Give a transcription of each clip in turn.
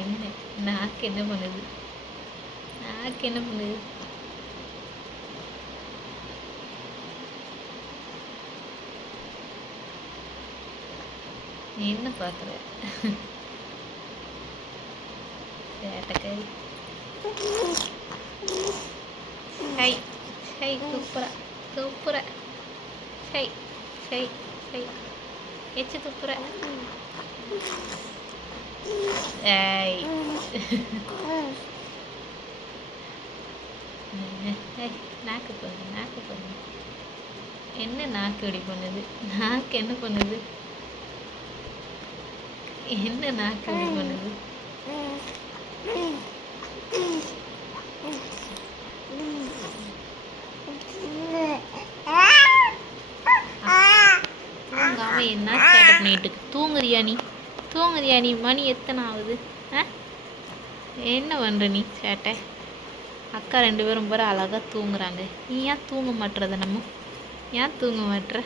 என்ன நாக்கு என்ன பண்ணுது? நாக்கு என்ன பண்ணுது? நீ என்ன பார்க்குற? சேட்டைக்காரி. ஹை ஹை துப்புரா துப்புரா ஹை ஹை ஹை எச்சு துப்புரா. ஏய் நாக்கு பாருங்க நாக்கு பாருங்க. என்ன நாக்கு இப்படி பண்ணுது? நாக்கு என்ன பண்ணுது? என்ன நாக்கு இப்படி பண்ணுது? தூங்காம என்ன சேட்டை பண்ணிட்டு தூங்குறியா நீ? தூங்குறியா நீ? மணி எத்தனை ஆகுது? என்ன பண்ணுற நீ சேட்டை? அக்கா 2 பேரும் பாரு அழகாக தூங்குறாங்க. நீ ஏன் தூங்க மாட்டுறத? நம்ம ஏன் தூங்க மாட்டுற?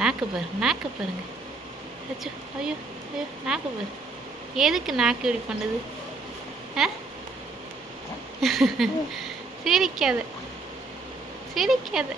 நாக்கு பாரு நாக்கு பாருங்க. அச்சோ ஐயோ ஐயோ நாக்கு பாரு. எதுக்கு நாக்கு இப்படி பண்ணுது? சிரிக்காத சிரிக்காத.